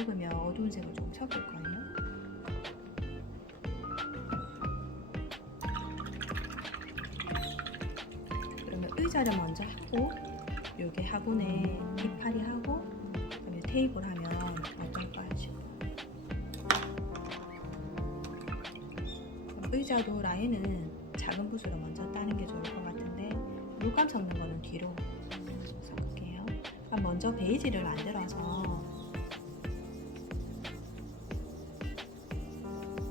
맑으면 어두운 색을 좀 섞을 거예요. 그러면 의자를 먼저 하고 여기 화분에 이파리 하고 그다음에 테이블 하면 어떨까요? 지금 의자도 라인은 작은 붓으로 먼저 따는 게 좋을 것 같은데 물감 섞는 거는 뒤로 섞을게요. 먼저 베이지를 만들어서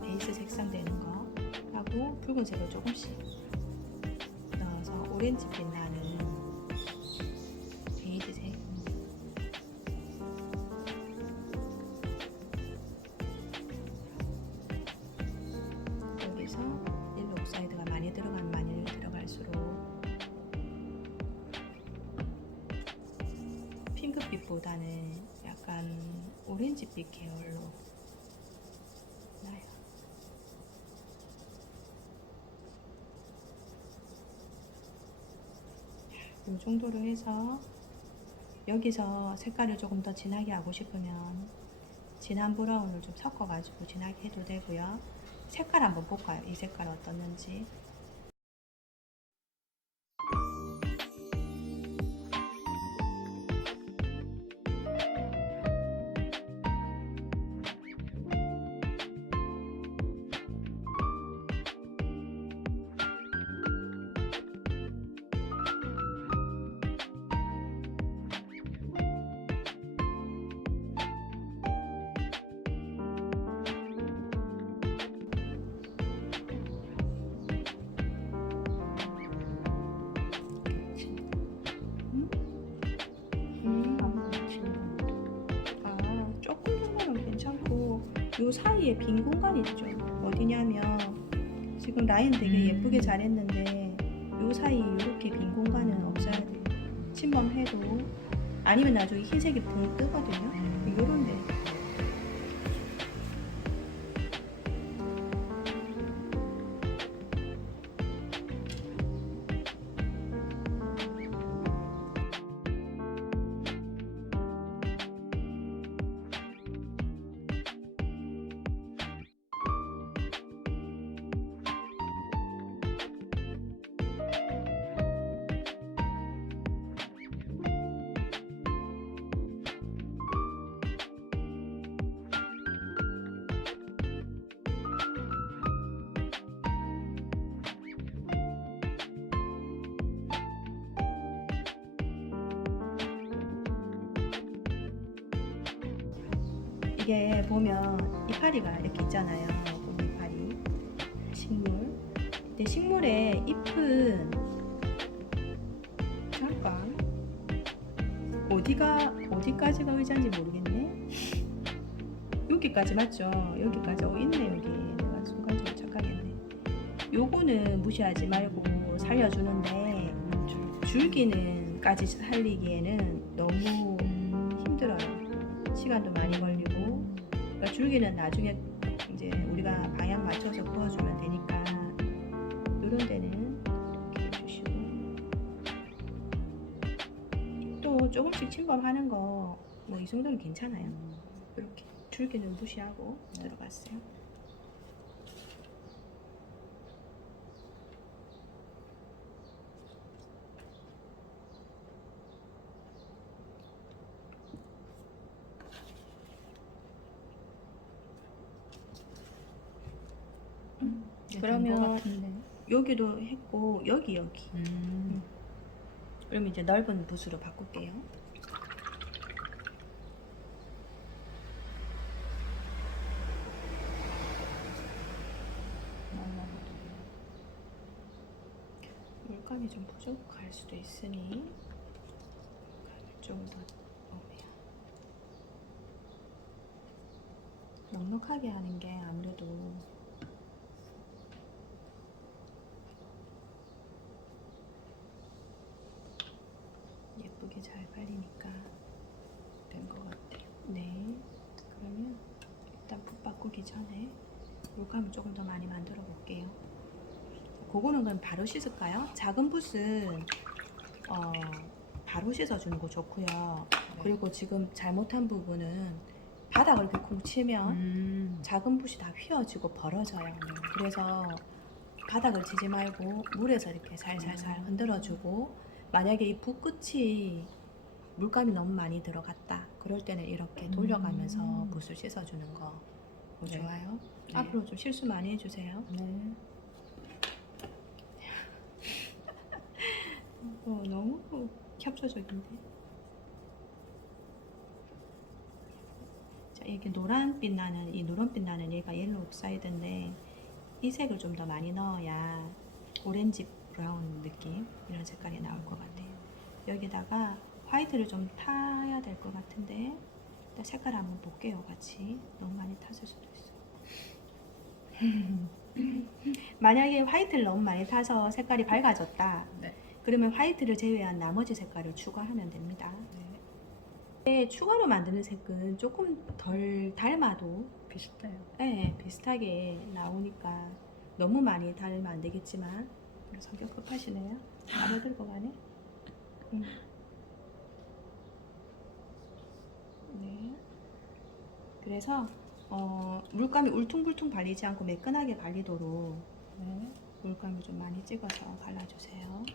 베이스 색상 되는 거 하고 붉은색을 조금씩 넣어서 오렌지빛 나는 베이지색 여기서 옐로 옥사이드가 많이 들어갈수록 핑크빛보다는 약간 오렌지빛 계열로 나요. 이 정도로 해서 여기서 색깔을 조금 더 진하게 하고 싶으면 진한 브라운을 좀 섞어가지고 진하게 해도 되고요. 색깔 한번 볼까요? 이 색깔 어떻는지. 조금 정도는 괜찮고 요 사이에 빈 공간이 있죠. 어디냐면 지금 라인 되게 예쁘게 잘했는데 요 사이 이렇게 빈 공간은 없어야 돼요. 침범해도 아니면 나중에 흰색이 붕 뜨거든요. 요런데 이게 보면 이파리가 이렇게 있잖아요. 이파리 식물. 근데 식물의 잎은 잠깐 어디까지가 의자인지 모르겠네. 여기까지 맞죠? 여기까지 있네. 여기 내가 순간적으로 착각했네. 요거는 무시하지 말고 살려주는데 줄기는까지 살리기에는 너무 힘들어요. 시간도 많이 걸리고. 그러니까 줄기는 나중에 이제 우리가 방향 맞춰서 부어주면 되니까 이런 데는 이렇게 해주시고 또 조금씩 침범하는 거 뭐 이 정도는 괜찮아요. 이렇게 줄기는 무시하고 들어갔어요. 그러면 여기도 했고 여기 그럼 이제 넓은 붓으로 바꿀게요. 물감이 좀 부족할 수도 있으니 물감을 좀 더 넣으면 넉넉하게 하는 게 아무래도 예쁘게 잘 발리니까 된 것 같아요. 네, 그러면 일단 붓 바꾸기 전에 물감을 조금 더 많이 만들어 볼게요. 그거는 그럼 바로 씻을까요? 작은 붓은 바로 씻어주는 거 좋고요. 그리고 지금 잘못한 부분은 바닥을 이렇게 쿵 치면 작은 붓이 다 휘어지고 벌어져요. 그래서 바닥을 치지 말고 물에서 이렇게 살살살 흔들어주고, 만약에 이 붓 끝이 물감이 너무 많이 들어갔다 그럴 때는 이렇게 돌려가면서 붓을 씻어주는 거 네. 좋아요. 네. 앞으로 좀 실수 많이 해주세요. 네. 너무 협조적인데. 자, 이렇게 노란빛 나는, 이 누런빛 나는 얘가 옐로우 옵사이드인데, 이 색을 좀 더 많이 넣어야 오렌지 브라운 느낌, 이런 색깔이 나올 것 같아요. 여기다가 화이트를 좀 타야 될 것 같은데, 일단 색깔 한번 볼게요. 같이. 너무 많이 탔을 수도 있어. 만약에 화이트를 너무 많이 타서 색깔이 밝아졌다, 네. 그러면 화이트를 제외한 나머지 색깔을 추가하면 됩니다. 네, 추가로 만드는 색은 조금 덜 닮아도 비슷해요. 네, 비슷하게 나오니까 너무 많이 닮으면 안 되겠지만. 성격 급하시네요. 바로 들고 가네. 네. 그래서 물감이 울퉁불퉁 발리지 않고 매끈하게 발리도록 네. 물감을 좀 많이 찍어서 발라주세요.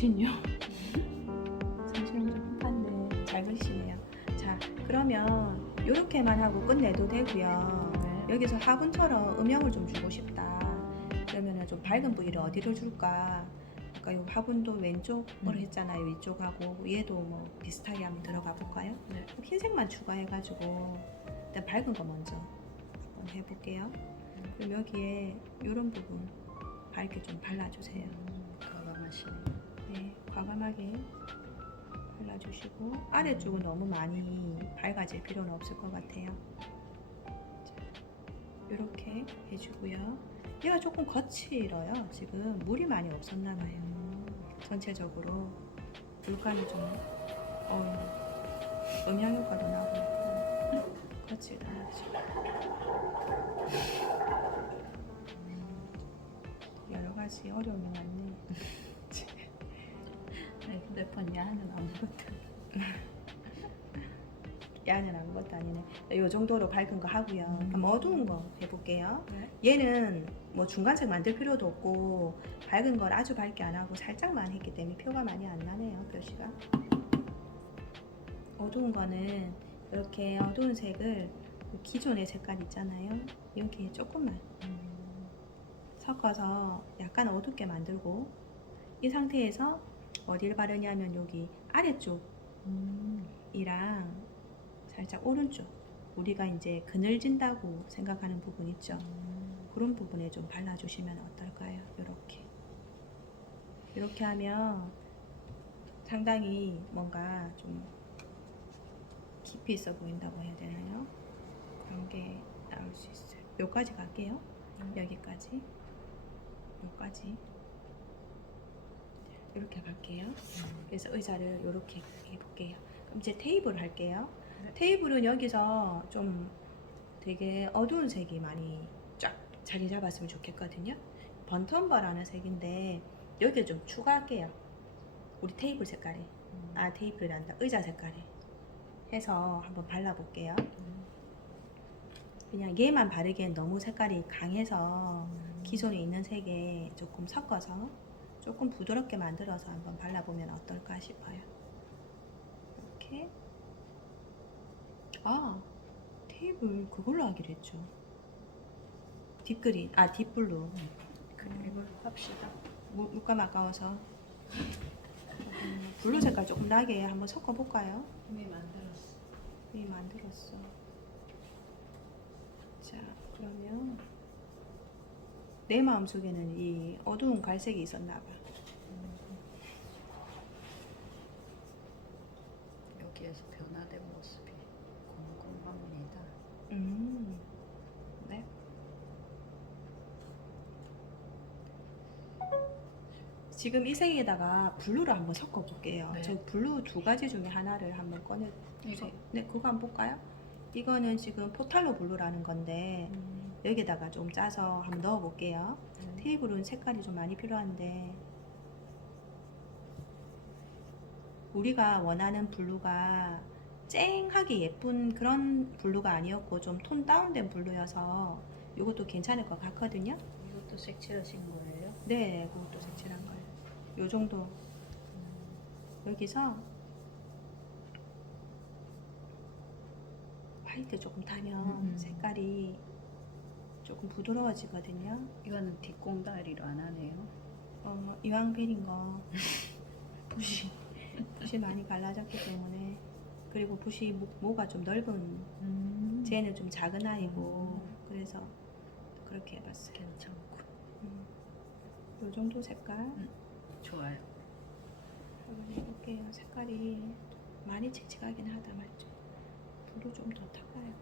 진요? 잠시만요. 좀 급한데 잘 그리시네요. 자, 그러면 이렇게만 하고 끝내도 되고요. 네. 여기서 화분처럼 음영을 좀 주고 싶다. 그러면은 좀 밝은 부위를 어디를 줄까? 아까 요 화분도 왼쪽으로 했잖아요. 이쪽하고 얘도 뭐 비슷하게 한번 들어가 볼까요? 네. 흰색만 추가해가지고 일단 밝은 거 먼저 한번 해볼게요. 그럼 여기에 이런 부분 밝게 좀 발라주세요. 과감하시네요. 네, 과감하게 발라주시고, 아래쪽은 너무 많이 밝아질 필요는 없을 것 같아요. 자, 이렇게 해주고요. 얘가 조금 거칠어요. 지금 물이 많이 없었나 봐요. 전체적으로 물감이 좀 음향 효과도 나고 거칠어야지. 여러 가지 어려움이 많네. 휴대폰 야는 아무것도. 야는 아무것도 아니네. 이 정도로 밝은 거 하고요. 그럼 어두운 거 해볼게요. 네. 얘는 뭐 중간색 만들 필요도 없고 밝은 걸 아주 밝게 안 하고 살짝만 했기 때문에 표가 많이 안 나네요. 표시가. 어두운 거는 이렇게 어두운 색을 기존의 색깔 있잖아요. 여기에 조금만 섞어서 약간 어둡게 만들고, 이 상태에서 어디를 바르냐면 여기 아래쪽이랑 살짝 오른쪽, 우리가 이제 그늘진다고 생각하는 부분 있죠. 그런 부분에 좀 발라주시면 어떨까요? 이렇게 하면 상당히 뭔가 좀 깊이 있어 보인다고 해야 되나요? 그런 게 나올 수 있어요. 여기까지 갈게요. 여기까지, 여기까지 이렇게 갈게요. 그래서 의자를 이렇게 해볼게요. 그럼 이제 테이블 할게요. 네. 테이블은 여기서 좀 되게 어두운 색이 많이 쫙 자리 잡았으면 좋겠거든요. 번텀버라는 색인데 여기에 좀 추가할게요. 우리 테이블 색깔에, 테이블이란다, 의자 색깔에 해서 한번 발라볼게요. 그냥 얘만 바르기엔 너무 색깔이 강해서 기존에 있는 색에 조금 섞어서 조금 부드럽게 만들어서 한번 발라보면 어떨까 싶어요. 이렇게. 테이블 그걸로 하기로 했죠. 딥그린, 딥블루. 그냥 이걸 합시다. 물감 아까워서 블루 색깔 조금 나게 한번 섞어볼까요? 이미 만들었어. 이미 만들었어. 자, 그러면 내 마음속에는 이 어두운 갈색이 있었나봐. 여기에서 변화된 모습이 궁금합니다. 네. 지금 이 색에다가 블루를 한번 섞어볼게요. 네. 저 블루 두 가지 중에 하나를 한번 꺼내. 이거? 네, 그거 한번 볼까요? 이거는 지금 포탈로 블루라는 건데 여기다가 좀 짜서 한번 넣어볼게요. 테이블은 색깔이 좀 많이 필요한데 우리가 원하는 블루가 쨍하게 예쁜 그런 블루가 아니었고 좀 톤 다운된 블루여서 이것도 괜찮을 것 같거든요. 이것도 색칠하신 거예요? 네, 그것도 색칠한 거예요. 요 정도. 여기서 화이트 조금 타면 색깔이 조금 부드러워지거든요. 이거는 뒷공다리로 안 하네요. 이왕 베린 거 붓이 많이 갈라졌기 때문에, 그리고 붓이 모가 좀 넓은, 쟤는 좀 작은 아이고 그래서 그렇게 해봤어요. 괜찮고. 요 정도 색깔 좋아요. 한번 해볼게요. 색깔이 많이 칙칙하긴 하다 맞죠? 블루 좀 더 타봐요.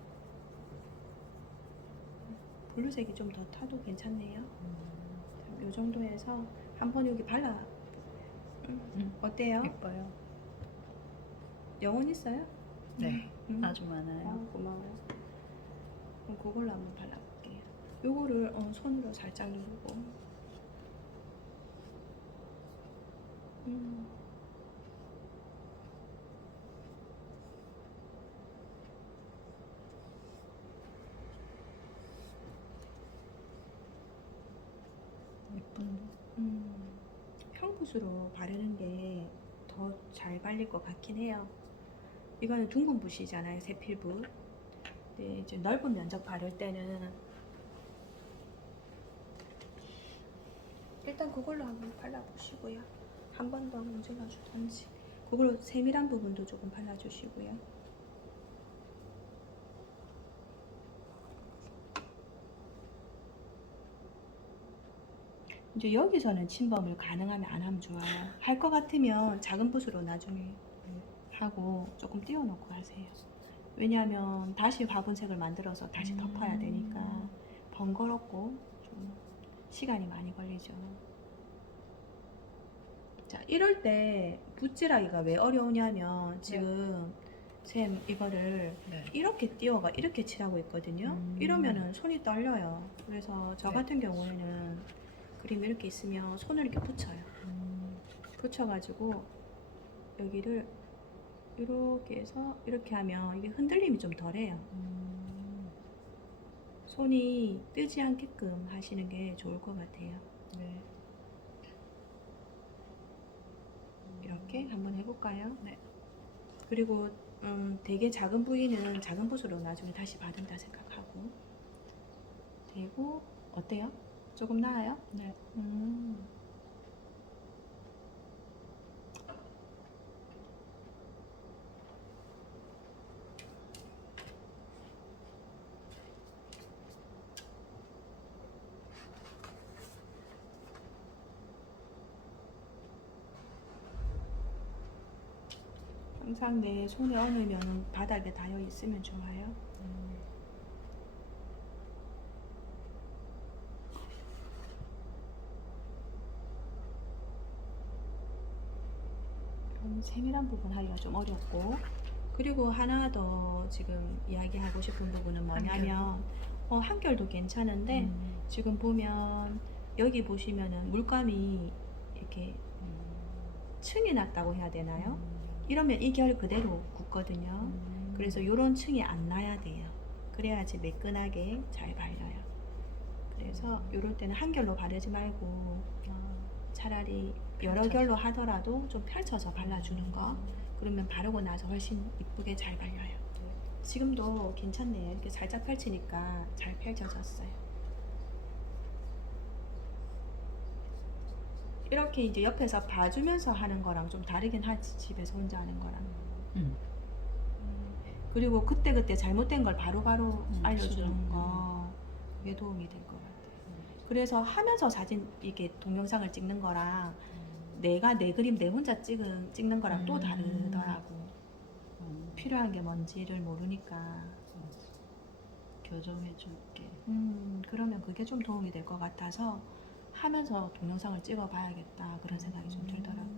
블루색이 좀 더 타도 괜찮네요. 요 정도 해서 한번 여기 발라. 어때요? 예뻐요. 영혼 있어요? 네. 아주 아, 많아요. 고마워요. 그럼 그걸로 한번 발라볼게요. 요거를 손으로 살짝 누르고. 예쁜데? 평붓으로 바르는 게 더 잘 발릴 것 같긴 해요. 이거는 둥근 붓이잖아요, 세필붓. 근데 이제 넓은 면적 바를 때는 일단 그걸로 한번 발라보시고요. 한 번 더 문질러 주던지. 그걸로 세밀한 부분도 조금 발라주시고요. 이제 여기서는 침범을 가능하면 안 하면 좋아요. 할 것 같으면 작은 붓으로 나중에 하고 조금 띄워놓고 하세요. 왜냐하면 다시 화분색을 만들어서 다시 덮어야 되니까 번거롭고 좀 시간이 많이 걸리죠. 자, 이럴 때 붓질하기가 왜 어려우냐면 지금 쌤 이거를 네. 이렇게 띄워가 이렇게 칠하고 있거든요. 이러면은 손이 떨려요. 그래서 저 네. 같은 경우에는 그림 이렇게 있으면 손을 이렇게 붙여요. 붙여가지고 여기를 이렇게 해서 이렇게 하면 이게 흔들림이 좀 덜해요. 손이 뜨지 않게끔 하시는 게 좋을 것 같아요. 네. 이렇게 한번 해볼까요? 네. 그리고 되게 작은 부위는 작은 붓으로 나중에 다시 받은다 생각하고 되고. 어때요? 조금 나아요? 네. 항상 내 손에 어느 면은 바닥에 닿여 있으면 좋아요. 세밀한 부분 하기가 좀 어렵고, 그리고 하나 더 지금 이야기하고 싶은 부분은 뭐냐면 한결도 괜찮은데 지금 보면 여기 보시면은 물감이 이렇게 층이 났다고 해야 되나요? 이러면 이 결 그대로 굳거든요. 그래서 이런 층이 안 나야 돼요. 그래야지 매끈하게 잘 발려요. 그래서 이럴 때는 한 결로 바르지 말고 차라리 여러 결로 하더라도 좀 펼쳐서 발라주는 거. 그러면 바르고 나서 훨씬 이쁘게 잘 발려요. 지금도 괜찮네요. 이렇게 살짝 펼치니까 잘 펼쳐졌어요. 이렇게 이제 옆에서 봐주면서 하는 거랑 좀 다르긴 하지, 집에서 혼자 하는 거랑. 그리고 그때그때 잘못된 걸 바로바로 알려주는 거, 그게 도움이 될 것 같아요. 그래서 하면서 사진 이게 동영상을 찍는 거랑 내가 내 그림 내 혼자 찍는 거랑 또 다르더라고. 필요한 게 뭔지를 모르니까. 교정해 줄게. 그러면 그게 좀 도움이 될 것 같아서 하면서 동영상을 찍어 봐야겠다 그런 생각이 좀 들더라고.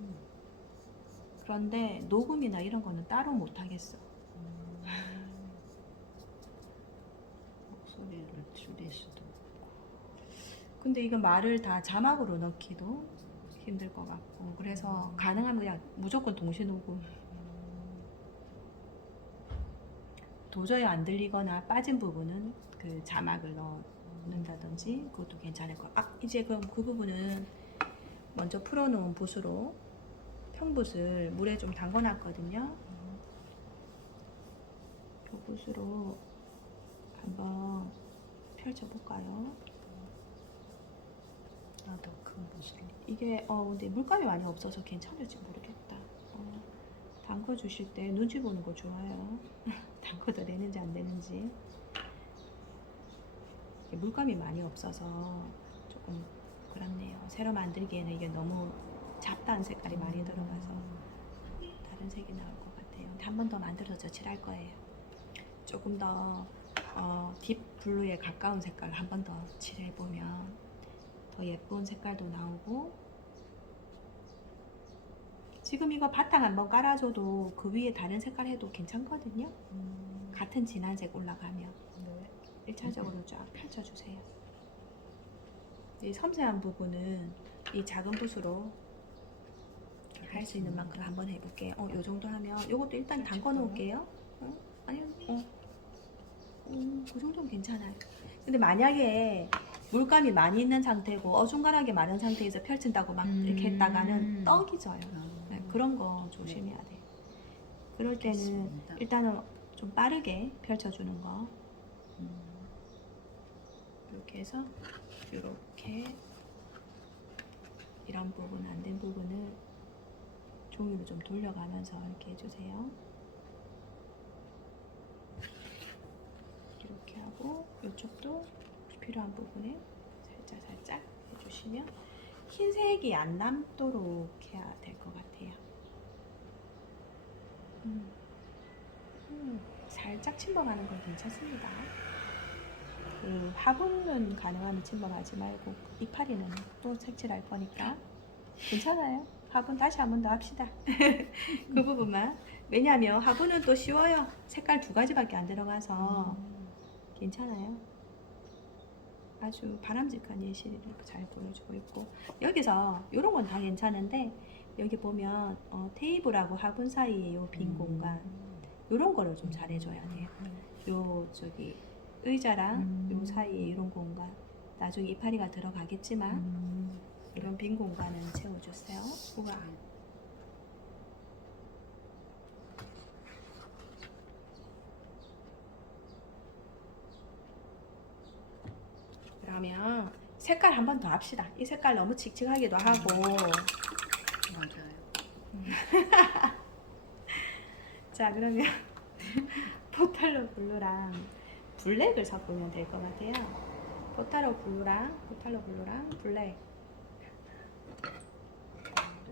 그런데 녹음이나 이런 거는 따로 못 하겠어. 목소리를 줄일 수도. 근데 이거 말을 다 자막으로 넣기도 힘들 것 같고, 그래서 가능하면 그냥 무조건 동시 녹음. 도저히 안 들리거나 빠진 부분은 그 자막을 넣는다든지 그것도 괜찮을 것 같아요. 이제 그럼 그 부분은 먼저 풀어놓은 붓으로 평붓을 물에 좀 담궈놨거든요. 그 붓으로 한번 펼쳐볼까요? 더 큰 붓을. 이게 근데 물감이 많이 없어서 괜찮을지 모르겠다. 담궈 주실 때 눈치 보는 거 좋아요. 담궈도 되는지 안 되는지. 이게 물감이 많이 없어서 조금 그렇네요. 새로 만들기에는 이게 너무 잡다한 색깔이 많이 들어가서 다른 색이 나올 것 같아요. 한 번 더 만들어서 칠할 거예요. 조금 더 딥 블루에 가까운 색깔을 한 번 더 칠해 보면 더 예쁜 색깔도 나오고, 지금 이거 바탕 한번 깔아줘도 그 위에 다른 색깔 해도 괜찮거든요. 같은 진한 색 올라가면. 네. 1차적으로 쫙 펼쳐주세요. 이 섬세한 부분은 이 작은 붓으로 할 수 있는 만큼 한번 해볼게요. 요 정도 하면 요것도 일단 담궈 놓을게요. 아니면 그 정도는 괜찮아요. 근데 만약에 물감이 많이 있는 상태고 어중간하게 마른 상태에서 펼친다고 막 이렇게 했다가는 떡이 져요. 네, 그런 거 조심해야 돼요. 그럴 때는 알겠습니다. 일단은 좀 빠르게 펼쳐주는 거. 이렇게 해서 이렇게 이런 부분 안 된 부분을 종이로 좀 돌려가면서 이렇게 해주세요. 이렇게 하고 이쪽도 필요한 부분에 살짝 해주시면 흰색이 안 남도록 해야 될 것 같아요. 살짝 침범하는 건 괜찮습니다. 그 화분은 가능하면 침범하지 말고 이파리는 또 색칠할 거니까 괜찮아요. 화분 다시 한 번 더 합시다. 그 부분만. 왜냐하면 화분은 또 쉬워요. 색깔 2가지밖에 안 들어가서 괜찮아요. 아주 바람직한 예시를 잘 보여주고 있고, 여기서 이런 건 다 괜찮은데 여기 보면 테이블하고 화분 사이에 요 빈 공간 이런 거를 좀 잘해줘야 돼요. 요 저기 의자랑 요 사이에 이런 공간, 나중에 이파리가 들어가겠지만 이런 빈 공간은 채워주세요. 우와. 그러면 색깔 한 번 더 합시다. 이 색깔 너무 칙칙하기도 하고. 맞아요. 자, 그러면 포탈로 블루랑 블랙을 섞으면 될 것 같아요. 포탈로 블루랑 블랙.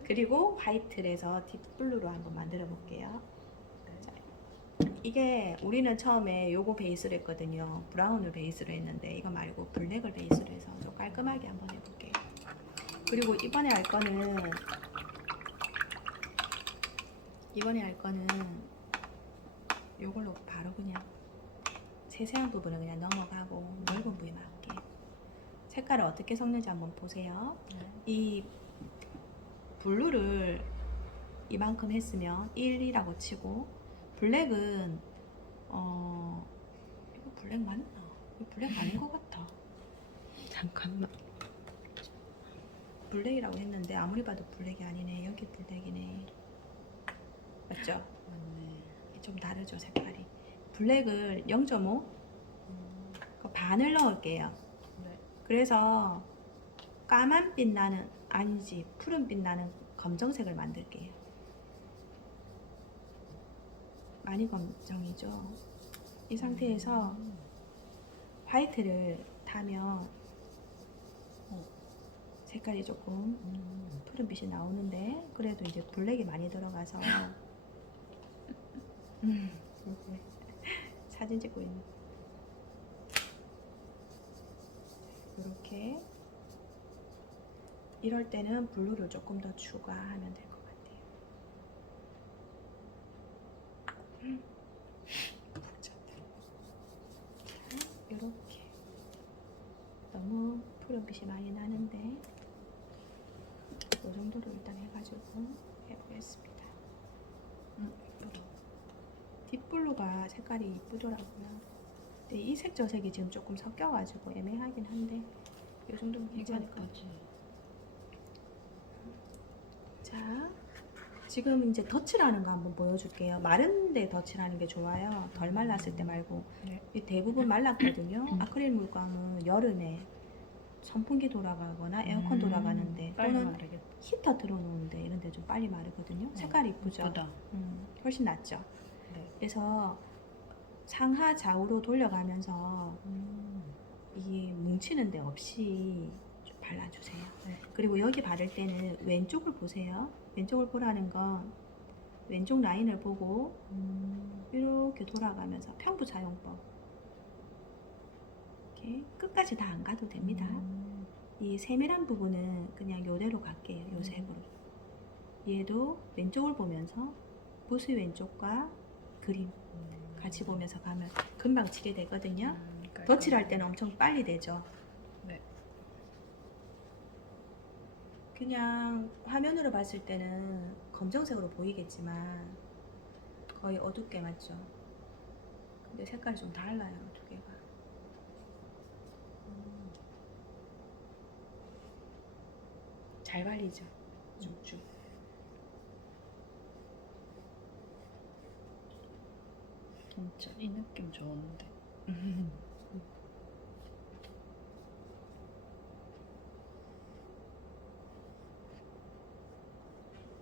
그리고 화이트를 해서 딥블루로 한번 만들어 볼게요. 자, 이게 우리는 처음에 요거 베이스로 했거든요. 브라운을 베이스로 했는데 이거 말고 블랙을 베이스로 해서 좀 깔끔하게 한번 해볼게요. 그리고 이번에 할 거는 요걸로 바로 그냥 세세한 부분은 그냥 넘어가고 넓은 부위만 할게요. 색깔을 어떻게 섞는지 한번 보세요. 이 블루를 이만큼 했으면 1이라고 치고, 블랙은 이거 블랙 맞나? 이거 블랙 아닌 것 같아. 잠깐만. 블랙이라고 했는데 아무리 봐도 블랙이 아니네. 여기 블랙이네. 맞죠? 맞네. 좀 다르죠, 색깔이. 블랙을 0.5 반을 넣을게요. 네. 그래서 까만빛 나는 아니지, 푸른빛 나는 검정색을 만들게요. 많이 검정이죠. 이 상태에서 화이트를 타면 색깔이 조금 푸른빛이 나오는데, 그래도 이제 블랙이 많이 들어가서 사진 찍고 있는 이렇게. 이럴 때는 블루를 조금 더 추가하면 될 것 같아요. 이렇게 너무 푸른빛이 많이 나는데 이 정도로 일단 해가지고 해보겠습니다. 예쁘다. 딥블루가 색깔이 이쁘더라고요. 근데 이 색 저 색이 지금 조금 섞여가지고 애매하긴 한데 이 정도면 괜찮을 것 같아요. 예쁘지. 자, 지금 이제 덧칠하는 거 한번 보여줄게요. 마른데 덧칠하는 게 좋아요. 덜 말랐을 때 말고. 네. 이 대부분 말랐거든요. 아크릴 물광은 여름에 선풍기 돌아가거나 에어컨 돌아가는데 빨리 또는 마르겠다. 히터 틀어놓은데 이런 데 좀 빨리 마르거든요. 색깔이 이쁘죠? 예쁘다. 훨씬 낫죠? 네. 그래서 상하 좌우로 돌려가면서 이 뭉치는 데 없이 좀 발라주세요. 네. 그리고 여기 바를 때는 왼쪽을 보세요. 왼쪽을 보라는 건 왼쪽 라인을 보고 이렇게 돌아가면서 평부사용법. 이렇게 끝까지 다 안 가도 됩니다. 이 세밀한 부분은 그냥 요대로 갈게요. 요 색으로. 얘도 왼쪽을 보면서 붓의 왼쪽과 그림 같이 보면서 가면 금방 치게 되거든요. 덧칠할 때는 엄청 빨리 되죠. 네. 그냥 화면으로 봤을 때는 검정색으로 보이겠지만 거의 어둡게 맞죠. 근데 색깔이 좀 달라요, 두 개가. 잘 발리죠, 쭉쭉. 진짜 이 느낌 좋은데.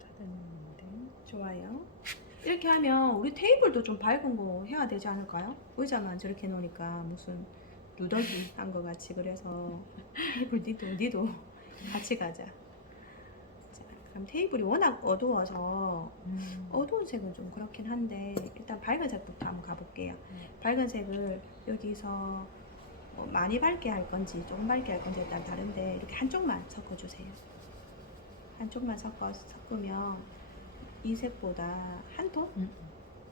다 됐는데. 좋아요. 이렇게 하면 우리 테이블도 좀 밝은 거 해야 되지 않을까요? 의자만 저렇게 놓으니까 무슨 누더기 한 거 같이. 그래서 테이블 니도 같이 가자. 자, 그럼 테이블이 워낙 어두워서 어두운 색은 좀 그렇긴 한데 일단 밝은 색부터 한번 가볼게요. 밝은 색을 여기서 뭐 많이 밝게 할 건지 조금 밝게 할 건지 일단 다른데 이렇게 한쪽만 섞어주세요. 한쪽만 섞으면 이 색보다 한 톤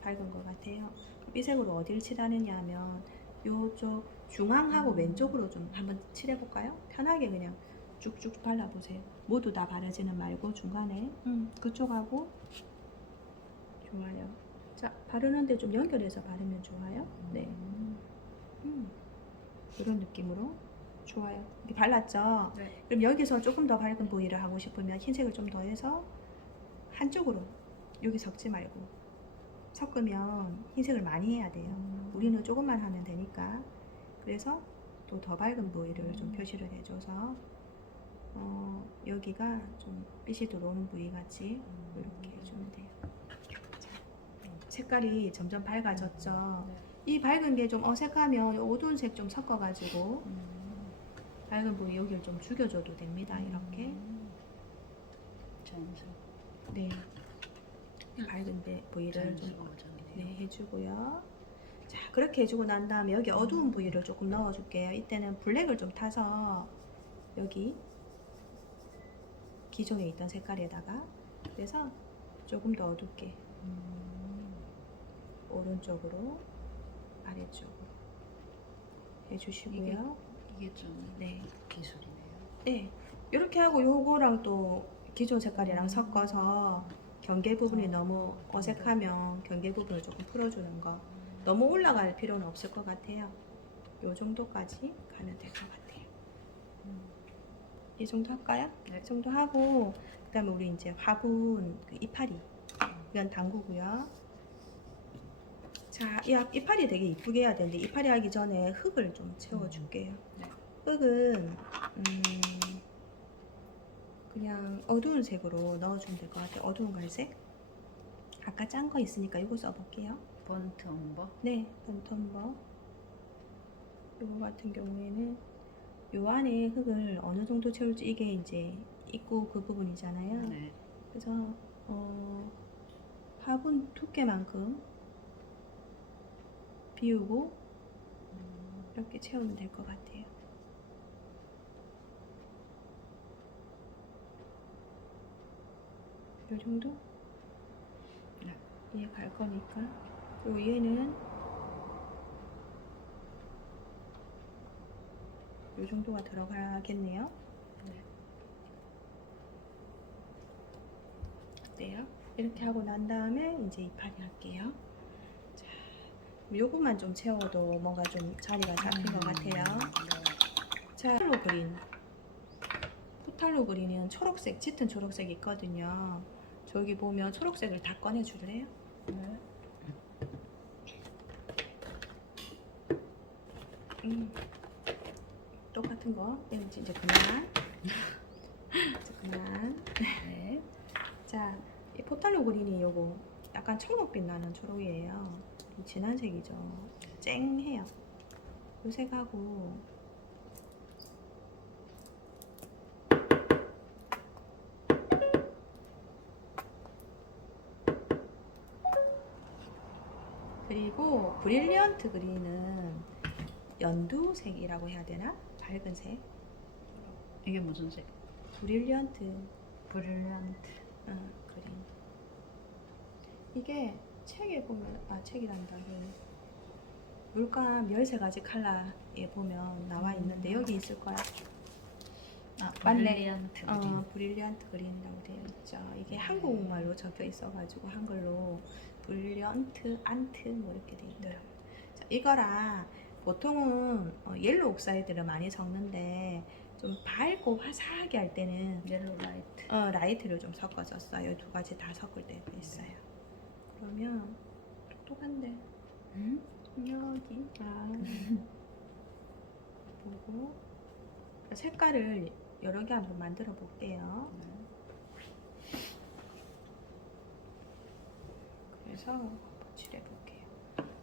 밝은 것 같아요. 이 색으로 어디를 칠하느냐 하면 요쪽 중앙하고 왼쪽으로 좀 한번 칠해볼까요? 편하게 그냥 쭉쭉 발라보세요. 모두 다 바르지는 말고 중간에 그쪽하고. 좋아요. 자, 바르는데 좀 연결해서 바르면 좋아요. 네. 이런 느낌으로. 좋아요. 이렇게 발랐죠? 네. 그럼 여기서 조금 더 밝은 부위를 하고 싶으면 흰색을 좀 더해서 한쪽으로, 여기 섞지 말고. 섞으면 흰색을 많이 해야 돼요. 우리는 조금만 하면 되니까. 그래서 또 더 밝은 부위를 좀 표시를 해줘서 여기가 좀 빛이 들어오는 부위 같이 이렇게 해주면 돼요. 자, 색깔이 점점 밝아졌죠? 네. 이 밝은 게 좀 어색하면 어두운 색 좀 섞어가지고 밝은 부위 여기를 좀 죽여줘도 됩니다. 이렇게. 자연스럽게. 네. 밝은 부위를 좀 자연스러워졌네요. 네, 해주고요. 자, 그렇게 해주고 난 다음에 여기 어두운 부위를 조금 넣어줄게요. 이때는 블랙을 좀 타서 여기 기존에 있던 색깔에다가, 그래서 조금 더 어둡게 오른쪽으로 아래쪽으로 해주시고요. 이게 좀 네. 기술이네요. 네, 이렇게 하고 요거랑 또 기존 색깔이랑 섞어서 경계 부분이 너무 어색하면 경계 부분을 조금 풀어주는 거. 너무 올라갈 필요는 없을 것 같아요. 요 정도까지 가면 될 것 같아요. 이 정도 할까요? 네. 이 정도 하고 그다음에 우리 이제 화분 그 이파리 이건 당구고요. 자, 이 이파리 되게 이쁘게 해야 되는데 이파리 하기 전에 흙을 좀 채워줄게요. 네. 흙은 그냥 어두운 색으로 넣어주면 될 것 같아요. 어두운 갈색. 아까 짠 거 있으니까 이거 써볼게요. 번트 엄버. 네, 던텀버. 이거 같은 경우에는 요 안에 흙을 어느 정도 채울지 이게 이제 입구 그 부분이잖아요. 네. 그래서 화분 두께만큼 비우고 이렇게 채우면 될 것 같아요. 요 정도? 네. 얘 갈 거니까. 그리고 얘는 요 정도가 들어가겠네요. 네. 어때요? 이렇게 하고 난 다음에 이제 이파리 할게요. 자, 요것만 좀 채워도 뭔가 좀 자리가 잡힌 것 같아요. 자, 포탈로 그린. 포탈로 그린은 초록색, 짙은 초록색이 있거든요. 저기 보면 초록색을 다 꺼내 줄래요? 네. 똑같은 거. 얘는 이제 그만. 이제 그만. 네. 자, 이 포탈로 그린이 요거 약간 청록빛 나는 초록이에요. 좀 진한 색이죠. 쨍해요. 요 색하고 그리고 브릴리언트 그린은 연두색이라고 해야 되나? 밝은 색. 이게 무슨 색? 브릴리언트 브릴리언트. 그린. 이게 책에 보면 책이란다. 그 물감 13가지 컬러에 보면 나와 있는데 여기 있을 거야. 브릴리언트. 브릴리언트 그린이라고 되어 있죠. 이게 한국말로 적혀 있어가지고 한글로 브릴리언트 안트 뭐 이렇게 되어 있더라고요. 자, 이거랑 보통은 옐로우 옥사이드를 많이 섞는데 좀 밝고 화사하게 할 때는 옐로우 라이트. 라이트를 좀 섞어서 써요. 두 가지 다 섞을 때가 있어요. 그러면 똑똑한데 여기 보고 색깔을 여러 개 한번 만들어 볼게요. 그래서 한번 칠해 볼게요.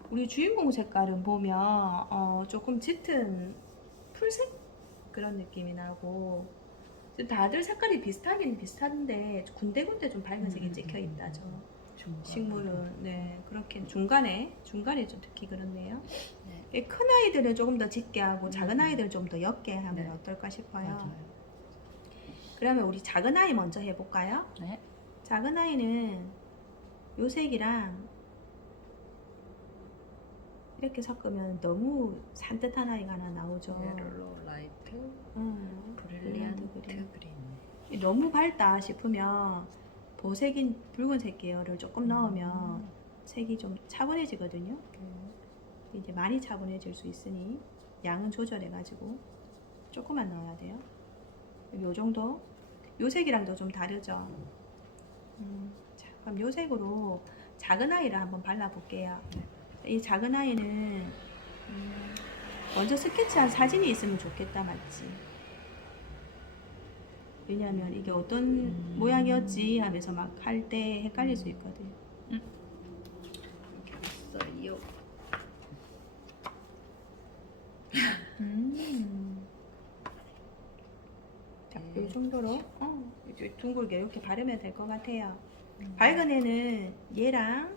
우리 주인공 색깔은 보면 조금 짙은 풀색 그런 느낌이 나고 다들 색깔이 비슷하긴 비슷한데 군데군데 좀 밝은 색이 찍혀 있다죠. 식물은 네 그렇게 중간에 좀 특히 그렇네요. 네. 큰 아이들은 조금 더 짙게 하고 작은 아이들은 좀 더 옅게 하면 네. 어떨까 싶어요. 맞아요. 그러면 우리 작은 아이 먼저 해볼까요? 네. 작은 아이는 요 색이랑 이렇게 섞으면 너무 산뜻한 아이가 하나 나오죠. 옐로우 라이트. 브릴리언트 브릴리언트 그린. 너무 밝다 싶으면 보색인 붉은색 계열을 조금 넣으면 색이 좀 차분해지거든요. 이제 많이 차분해질 수 있으니 양은 조절해가지고 조금만 넣어야 돼요. 요 정도. 요 색이랑도 좀 다르죠. 자, 그럼 요 색으로 작은 아이를 한번 발라볼게요. 이 작은 아이는 먼저 스케치한 사진이 있으면 좋겠다, 맞지? 왜냐면 이게 어떤 모양이었지 하면서 막 할 때 헷갈릴 수 있거든. 이렇게 왔어요. 자, 이 정도로 이제 둥글게 이렇게 바르면 될 것 같아요. 밝은 애는 얘랑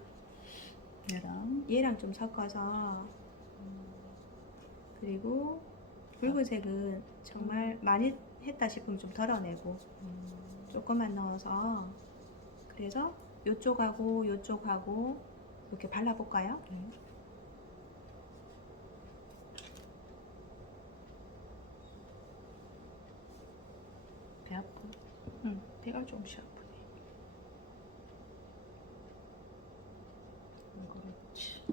좀 섞어서 그리고 붉은색은 정말 많이 했다 싶으면 좀 덜어내고 조금만 넣어서 그래서 요쪽하고 요쪽하고 이렇게 발라볼까요? 배 아프. 배가 조금씩 아프네. 그렇지.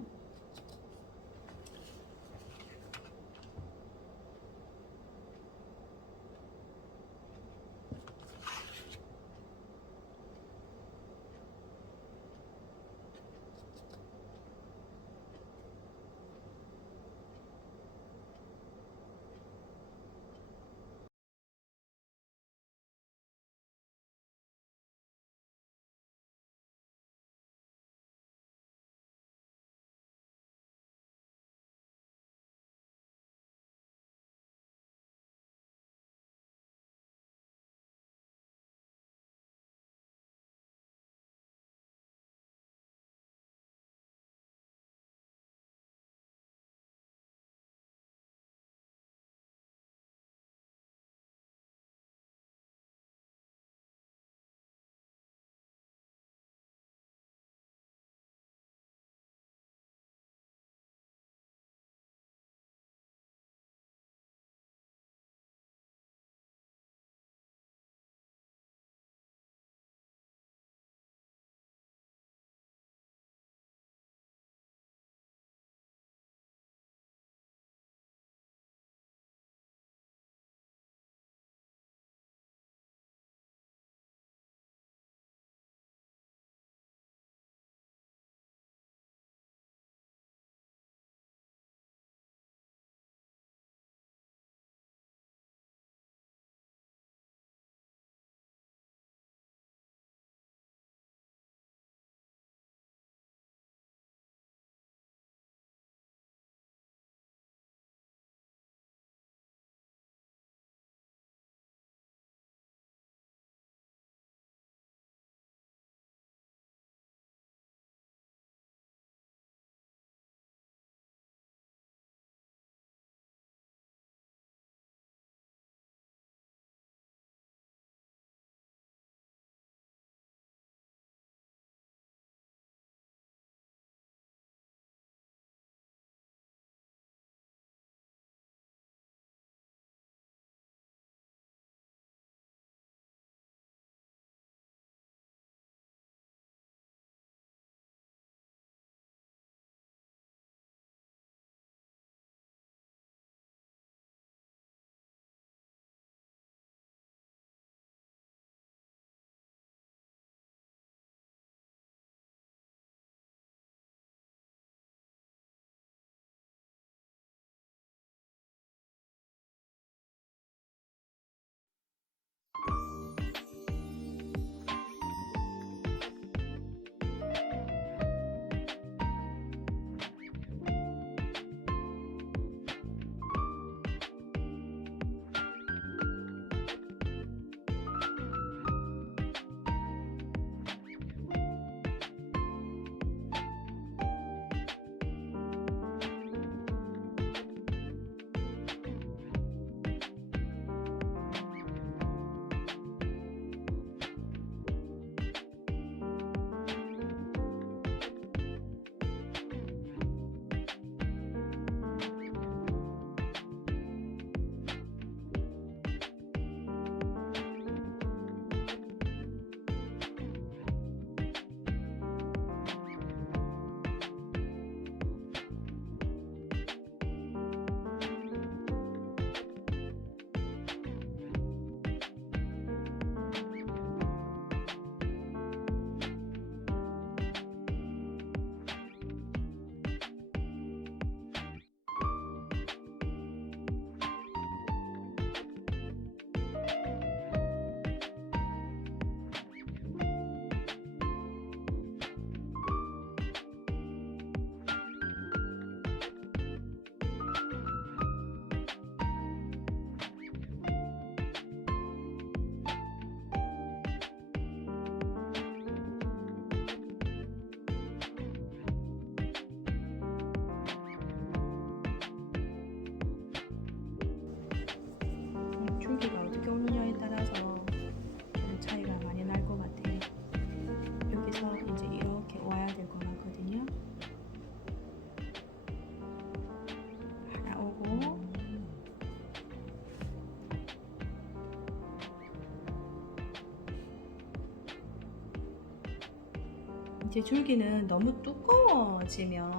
이제 줄기는 너무 두꺼워지면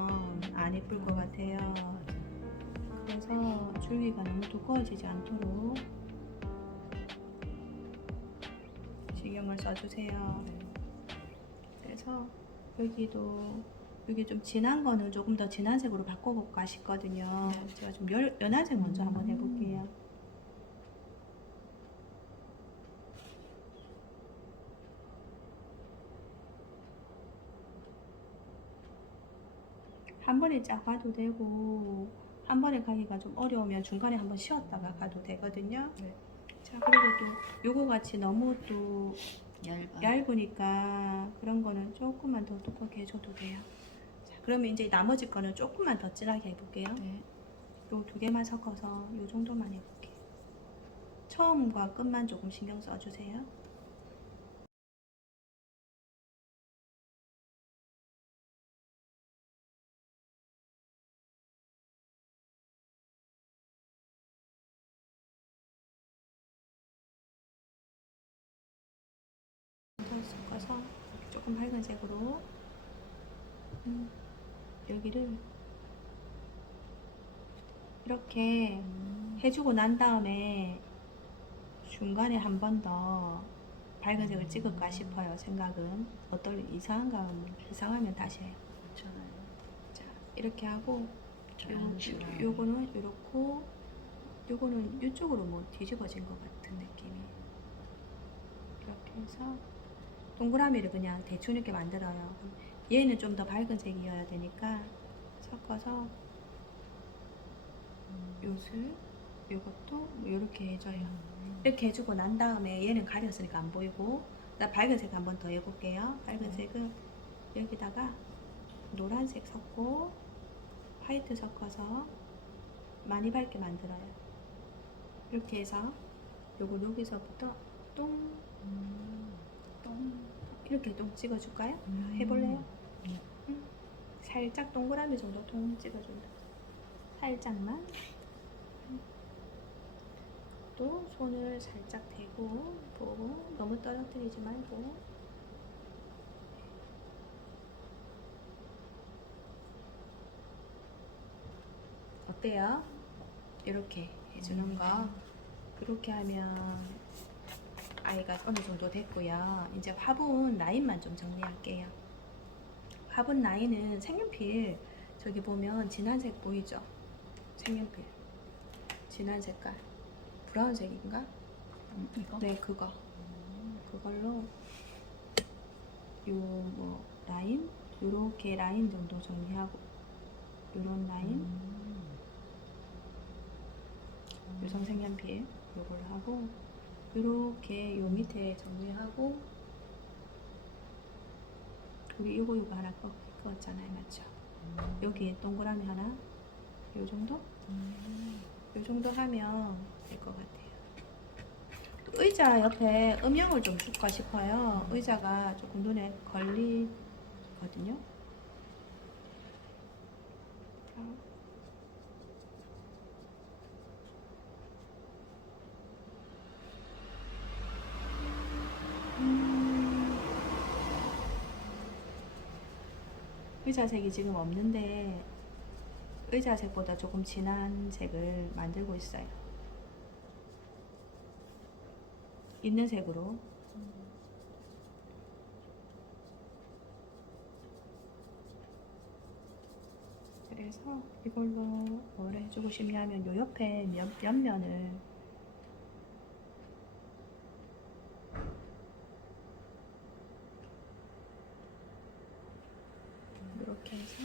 안 예쁠 것 같아요. 맞아. 그래서 줄기가 너무 두꺼워지지 않도록 신경을 써주세요. 네. 그래서 여기도 여기 좀 진한 거는 조금 더 진한 색으로 바꿔볼까 싶거든요. 네. 제가 좀 연한 색 먼저 한번 해볼게요. 한 번에 쫙 가도 되고 한 번에 가기가 좀 어려우면 중간에 한번 쉬었다가 가도 되거든요. 네. 자, 그리고 또 요거 같이 너무 또 얇아. 얇으니까 그런 거는 조금만 더 두껍게 해줘도 돼요. 자, 그러면 이제 나머지 거는 조금만 더 진하게 해볼게요. 네. 요 두 개만 섞어서 요 정도만 해볼게요. 처음과 끝만 조금 신경 써주세요. 더 섞어서 조금 밝은 색으로 여기를 이렇게 해주고 난 다음에 중간에 한 번 더 밝은 색을 찍을까 싶어요. 생각은 이상하면 다시 해요. 괜찮아요. 자, 이렇게 하고 자연스러워. 요거는 이렇고 요거는 이쪽으로 뭐 뒤집어진 것 같은 느낌이. 이렇게 해서 동그라미를 그냥 대충 이렇게 만들어요. 얘는 좀 더 밝은 색이어야 되니까 섞어서 요술 요것도 이렇게 해줘요. 이렇게 해주고 난 다음에 얘는 가렸으니까 안 보이고 나 밝은 색 한번 더 해볼게요. 밝은 색은 여기다가 노란색 섞고 화이트 섞어서 많이 밝게 만들어요. 이렇게 해서 요거 여기서부터 똥 이렇게 똥 찍어줄까요? 해볼래요? 살짝 동그라미 정도 통 찍어준다. 살짝만. 또 손을 살짝 대고 보고 너무 떨어뜨리지 말고. 어때요? 이렇게 해주는 거. 그렇게 하면 아이가 어느 정도 됐고요. 이제 화분 라인만 좀 정리할게요. 화분 라인은 색연필 저기 보면 진한색 보이죠? 색연필 진한 색깔 브라운색인가? 이거? 네, 그걸로 요 뭐 라인 요렇게 라인 정도 정리하고 요런 라인 유성 색연필 요걸 하고 요렇게 요 밑에 정리하고 우리 요거 하나 그었잖아요, 맞죠? 여기에 동그라미 하나 요 정도? 요 정도 하면 될 것 같아요. 의자 옆에 음영을 좀 줄까 싶어요. 의자가 조금 눈에 걸리거든요. 의자색이 지금 없는데 의자색보다 조금 진한 색을 만들고 있어요. 있는 색으로. 그래서 이걸로 뭘 해주고 싶냐면 요 옆에 옆면을 이렇게 해서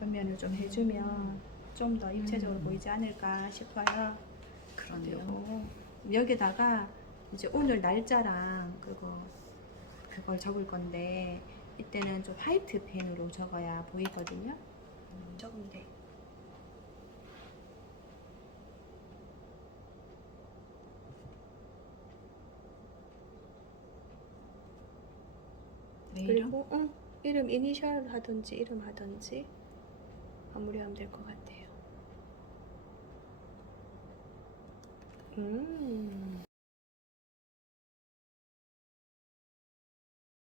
옆면을 좀 해주면 좀 더 입체적으로 보이지 않을까 싶어요. 그러네요. 그리고 여기다가 이제 오늘 날짜랑 그걸 적을 건데 이때는 좀 화이트 펜으로 적어야 보이거든요. 적으면 돼. 그리고 이름 이니셜 하든지 이름 하든지 마무리하면 될 것 같아요.